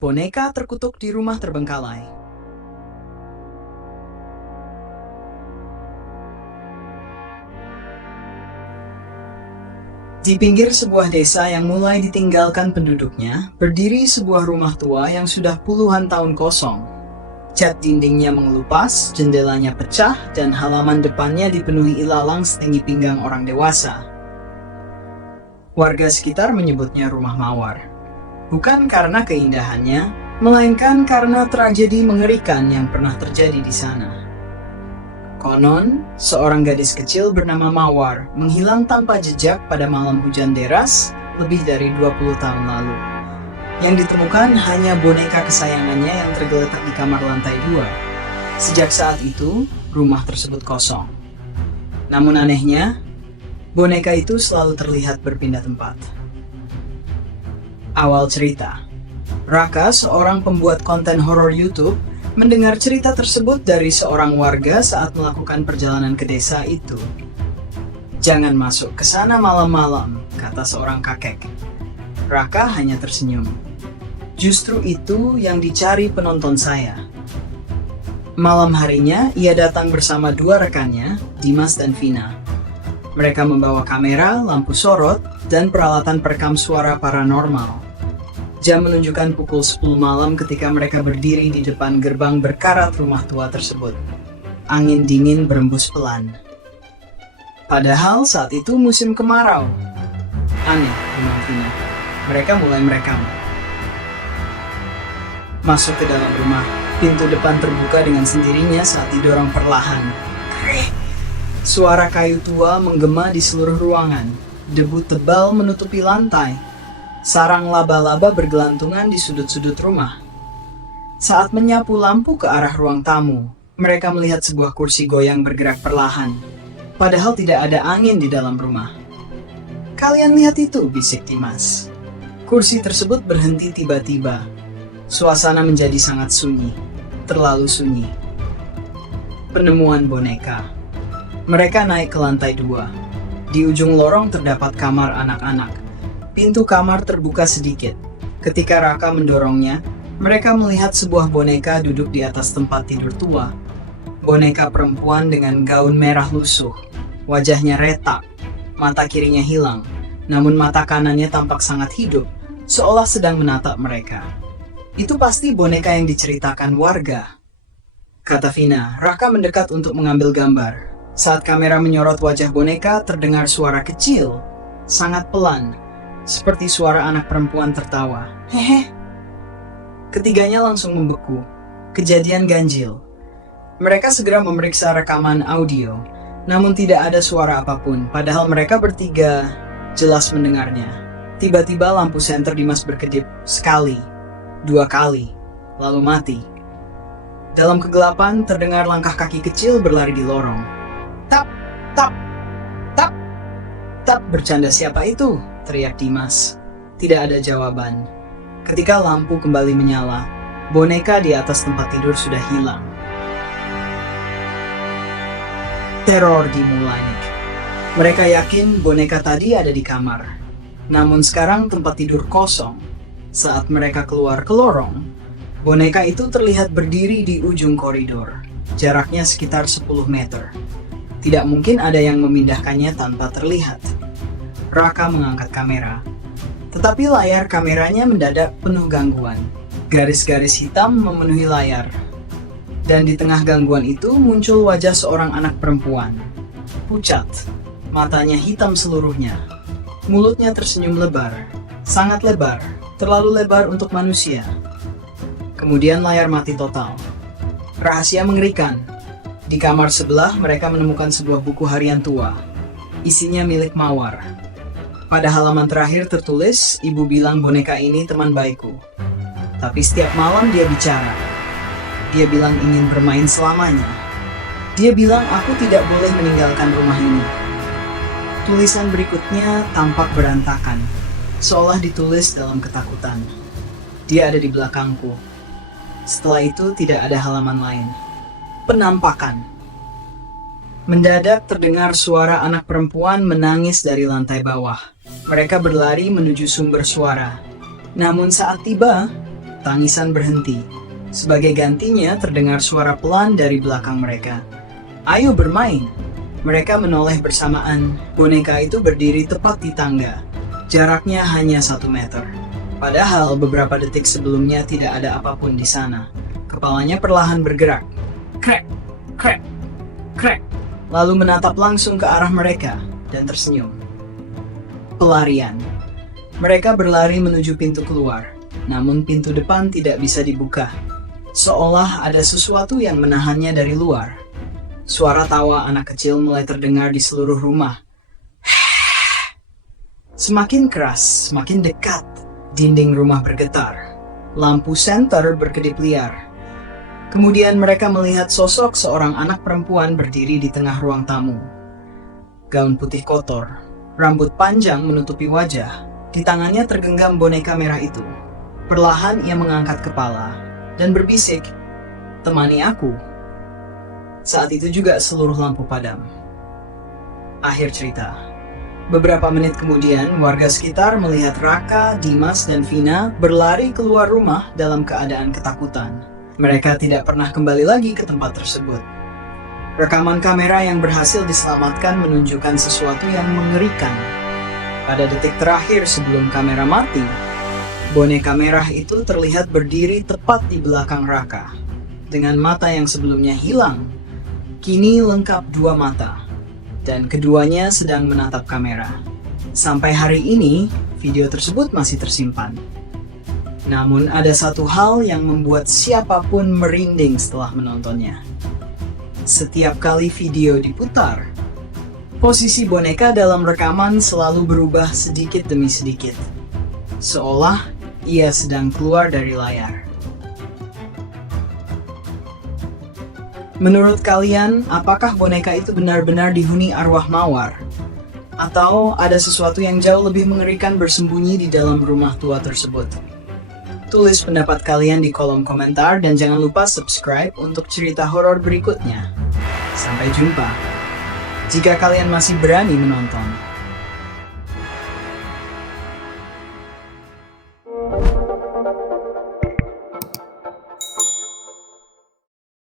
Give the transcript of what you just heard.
Boneka terkutuk di rumah terbengkalai. Di pinggir sebuah desa yang mulai ditinggalkan penduduknya, berdiri sebuah rumah tua yang sudah puluhan tahun kosong. Cat dindingnya mengelupas, jendelanya pecah, dan halaman depannya dipenuhi ilalang setinggi pinggang orang dewasa. Warga sekitar menyebutnya rumah mawar. Bukan karena keindahannya, melainkan karena tragedi mengerikan yang pernah terjadi di sana. Konon, seorang gadis kecil bernama Mawar menghilang tanpa jejak pada malam hujan deras lebih dari 20 tahun lalu. Yang ditemukan hanya boneka kesayangannya yang tergeletak di kamar lantai 2. Sejak saat itu, rumah tersebut kosong. Namun anehnya, boneka itu selalu terlihat berpindah tempat. Awal cerita, Raka, seorang pembuat konten horor YouTube, mendengar cerita tersebut dari seorang warga saat melakukan perjalanan ke desa itu. "Jangan masuk ke sana malam-malam," kata seorang kakek. Raka hanya tersenyum. "Justru itu yang dicari penonton saya." Malam harinya, ia datang bersama dua rekannya, Dimas dan Vina. Mereka membawa kamera, lampu sorot, dan peralatan perekam suara paranormal. Jam menunjukkan pukul 10 malam ketika mereka berdiri di depan gerbang berkarat rumah tua tersebut. Angin dingin berembus pelan. Padahal saat itu musim kemarau. Aneh, bilang Vina. Mereka mulai merekam. Masuk ke dalam rumah, pintu depan terbuka dengan sendirinya saat didorong perlahan. Krek! Suara kayu tua menggema di seluruh ruangan. Debu tebal menutupi lantai. Sarang laba-laba bergelantungan di sudut-sudut rumah. Saat menyapu lampu ke arah ruang tamu, mereka melihat sebuah kursi goyang bergerak perlahan. Padahal tidak ada angin di dalam rumah. "Kalian lihat itu," bisik Dimas. Kursi tersebut berhenti tiba-tiba. Suasana menjadi sangat sunyi, terlalu sunyi. Penemuan boneka. Mereka naik ke lantai 2. Di ujung lorong terdapat kamar anak-anak. Pintu kamar terbuka sedikit. Ketika Raka mendorongnya, mereka melihat sebuah boneka duduk di atas tempat tidur tua. Boneka perempuan dengan gaun merah lusuh. Wajahnya retak, mata kirinya hilang, namun mata kanannya tampak sangat hidup, seolah sedang menatap mereka. "Itu pasti boneka yang diceritakan warga," kata Vina. Raka mendekat untuk mengambil gambar. Saat kamera menyorot wajah boneka, terdengar suara kecil, sangat pelan, seperti suara anak perempuan tertawa. "Hehe." Ketiganya langsung membeku. Kejadian ganjil. Mereka segera memeriksa rekaman audio, namun tidak ada suara apapun, padahal mereka bertiga jelas mendengarnya. Tiba-tiba lampu senter Dimas berkedip sekali, 2 kali, lalu mati. Dalam kegelapan terdengar langkah kaki kecil berlari di lorong. "Tap, tap, tap, tap." "Bercanda siapa itu?" teriak Dimas. Tidak ada jawaban. Ketika lampu kembali menyala, boneka di atas tempat tidur sudah hilang. Teror dimulai. Mereka yakin boneka tadi ada di kamar. Namun sekarang tempat tidur kosong. Saat mereka keluar ke lorong, boneka itu terlihat berdiri di ujung koridor. Jaraknya sekitar 10 meter. Tidak mungkin ada yang memindahkannya tanpa terlihat. Raka mengangkat kamera, tetapi layar kameranya mendadak penuh gangguan. Garis-garis hitam memenuhi layar, dan di tengah gangguan itu muncul wajah seorang anak perempuan. Pucat, matanya hitam seluruhnya, mulutnya tersenyum lebar, sangat lebar, terlalu lebar untuk manusia. Kemudian layar mati total. Rahasia mengerikan. Di kamar sebelah mereka menemukan sebuah buku harian tua. Isinya milik Mawar. Pada halaman terakhir tertulis, "Ibu bilang boneka ini teman baikku. Tapi setiap malam dia bicara. Dia bilang ingin bermain selamanya. Dia bilang aku tidak boleh meninggalkan rumah ini." Tulisan berikutnya tampak berantakan, seolah ditulis dalam ketakutan. "Dia ada di belakangku." Setelah itu tidak ada halaman lain. Penampakan. Mendadak terdengar suara anak perempuan menangis dari lantai bawah. Mereka berlari menuju sumber suara. Namun saat tiba, Tangisan berhenti. Sebagai gantinya terdengar suara pelan dari belakang mereka. "Ayo bermain!" Mereka menoleh bersamaan. Boneka itu berdiri tepat di tangga. Jaraknya hanya 1 meter. Padahal beberapa detik sebelumnya tidak ada apapun di sana. Kepalanya perlahan bergerak. Krek, krek, krek. Lalu menatap langsung ke arah mereka dan tersenyum. Pelarian. Mereka berlari menuju pintu keluar. Namun pintu depan tidak bisa dibuka. Seolah ada sesuatu yang menahannya dari luar. Suara tawa anak kecil mulai terdengar di seluruh rumah. Semakin keras, semakin dekat. Dinding rumah bergetar. Lampu senter berkedip liar. Kemudian mereka melihat sosok seorang anak perempuan berdiri di tengah ruang tamu. Gaun putih kotor, rambut panjang menutupi wajah. Di tangannya tergenggam boneka merah itu. Perlahan ia mengangkat kepala dan berbisik, "Temani aku." Saat itu juga seluruh lampu padam. Akhir cerita. Beberapa menit kemudian, warga sekitar melihat Raka, Dimas, dan Vina berlari keluar rumah dalam keadaan ketakutan. Mereka tidak pernah kembali lagi ke tempat tersebut. Rekaman kamera yang berhasil diselamatkan menunjukkan sesuatu yang mengerikan. Pada detik terakhir sebelum kamera mati, boneka merah itu terlihat berdiri tepat di belakang Raka. Dengan mata yang sebelumnya hilang, kini lengkap 2 mata. Dan keduanya sedang menatap kamera. Sampai hari ini, video tersebut masih tersimpan. Namun ada satu hal yang membuat siapapun merinding setelah menontonnya. Setiap kali video diputar, posisi boneka dalam rekaman selalu berubah sedikit demi sedikit. Seolah ia sedang keluar dari layar. Menurut kalian, apakah boneka itu benar-benar dihuni arwah mawar? Atau ada sesuatu yang jauh lebih mengerikan bersembunyi di dalam rumah tua tersebut? Tulis pendapat kalian di kolom komentar dan jangan lupa subscribe untuk cerita horor berikutnya. Sampai jumpa. Jika kalian masih berani menonton.